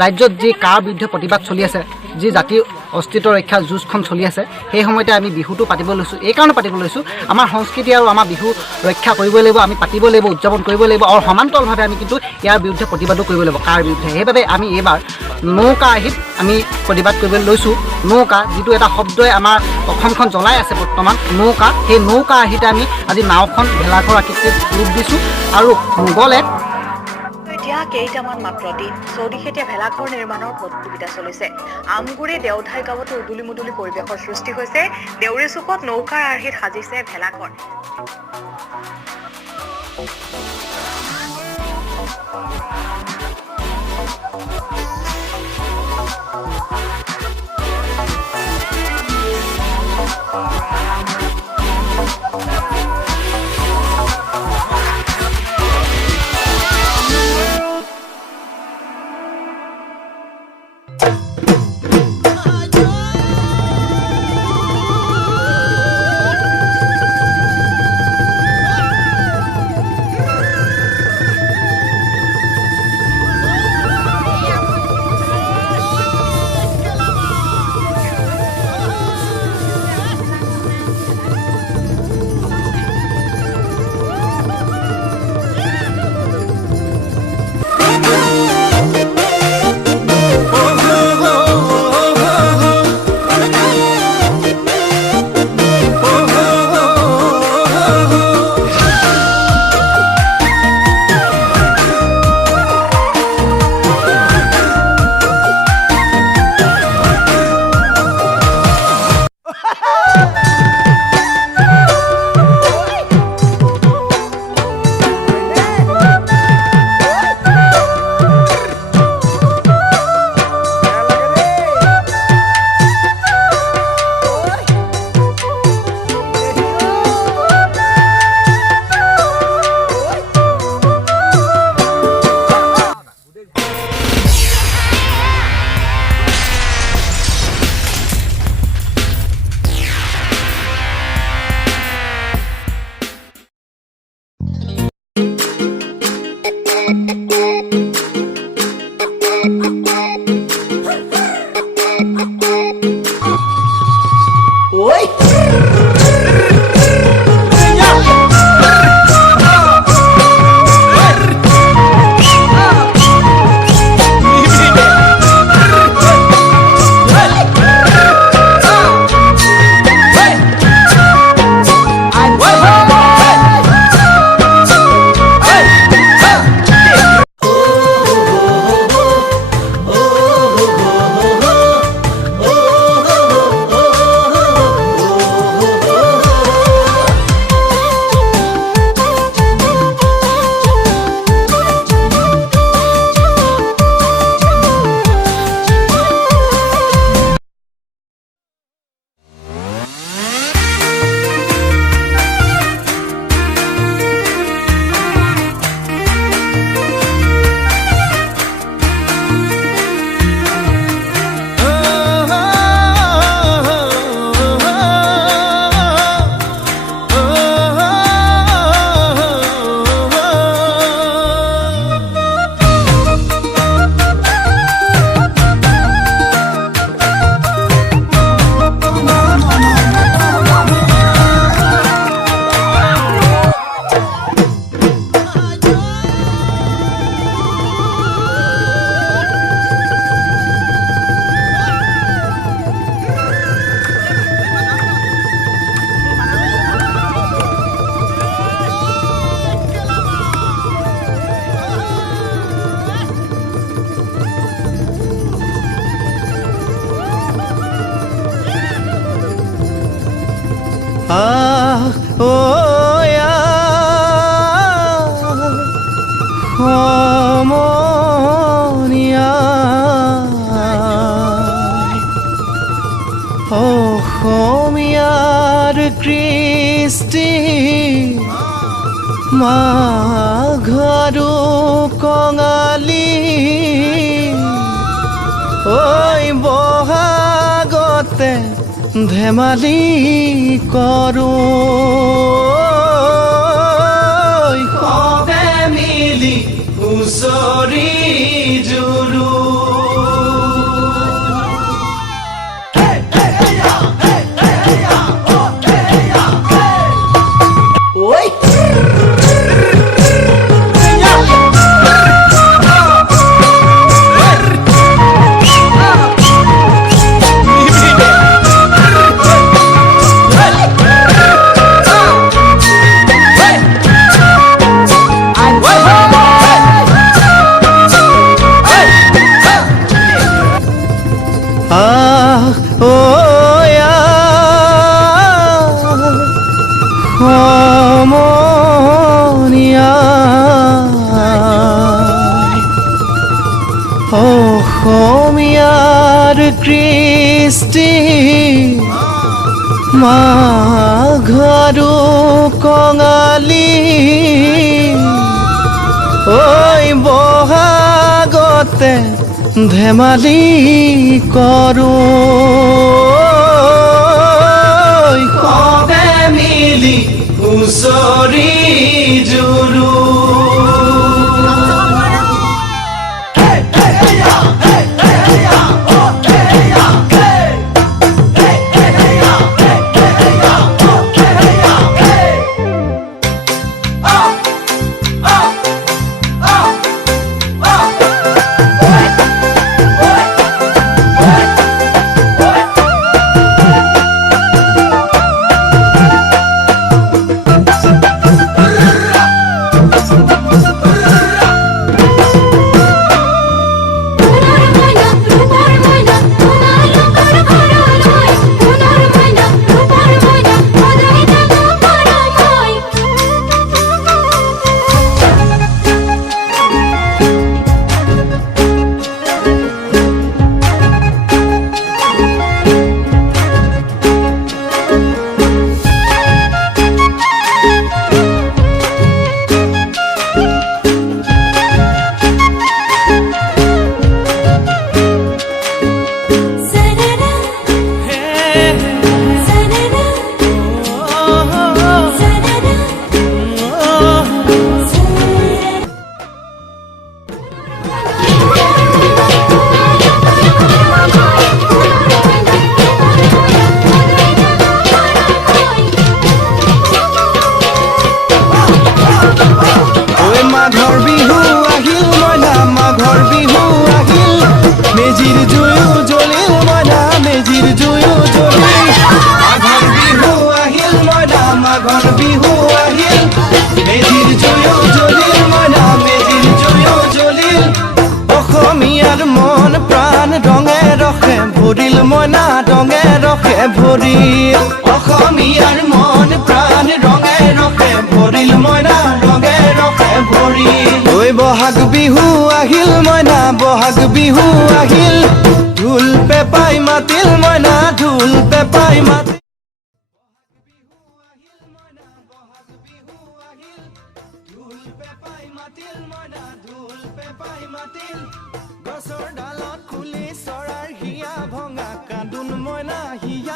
ৰাজ্যত যি কাৰ বিৰুদ্ধে প্ৰতিবাদ চলি আছে, যি জাতিৰ অস্তিত্ব ৰক্ষা যুঁজখন চলি আছে, সেই সময়তে আমি বিহুটো পাতিব লৈছোঁ। এই কাৰণে পাতিব লৈছোঁ, আমাৰ সংস্কৃতি আৰু আমাৰ বিহু ৰক্ষা কৰিব লাগিব, আমি পাতিব লাগিব, উদযাপন কৰিব লাগিব, আৰু সমান্তৰালভাৱে আমি কিন্তু ইয়াৰ বিৰুদ্ধে প্ৰতিবাদো কৰিব লাগিব, কাৰ বিৰুদ্ধে। সেইবাবে আমি এইবাৰ নৌকা আৰ্হিত আমি প্ৰতিবাদ কৰিবলৈ লৈছোঁ। নৌকা যিটো এটা শব্দই আমাৰ অসমখন জ্বলাই আছে বৰ্তমান, নৌকা, সেই নৌকা আৰ্হিতে আমি আজি নাওখন ভেলাঘৰ আকৃতিত ৰূপ দিছোঁ। আৰু মোগল এক এতিয়া কেইটামান মাত্ৰ দিন চৌদিশে এতিয়া ভেলাঘৰ নিৰ্মাণৰ প্ৰতিযোগিতা চলিছে। আমগুৰি দেওধাই গাঁৱতো উদুলি মুদুলি পৰিৱেশৰ সৃষ্টি হৈছে। দেউৰী চুকত নৌকাৰ আৰ্হিত সাজিছে ভেলাঘৰ। অসমীয়াৰ কৃষ্টি মাঘৰো কঙালী ঐ বহাগতে ধেমালি কৰোঁ সবে মিলি হুঁচৰি জুৰো আহ ঐ সমনীয়া অসমীয়াৰ কৃষ্টি মাঘৰো কঙালী ঐ বহাগতে ধেমালি কৰোঁ সবে মিলি হুঁচৰি জুৰু ভৰিল মইনা ৰঙে ৰখে ভৰিল অসমীয়াৰ মন প্ৰাণ ৰঙে ৰখে ভৰিল মইনা ৰঙে ৰখে ভৰিল ঐ বহাগ বিহু আহিল মইনা বহাগ বিহু আহিল ঢোল পেপাই মাতিল মইনা ঢোল পেপাই মাতিল গছৰ ডালত খুলি চৰাৰ হিয়া ভঙা কান্দোন মইনা হিয়া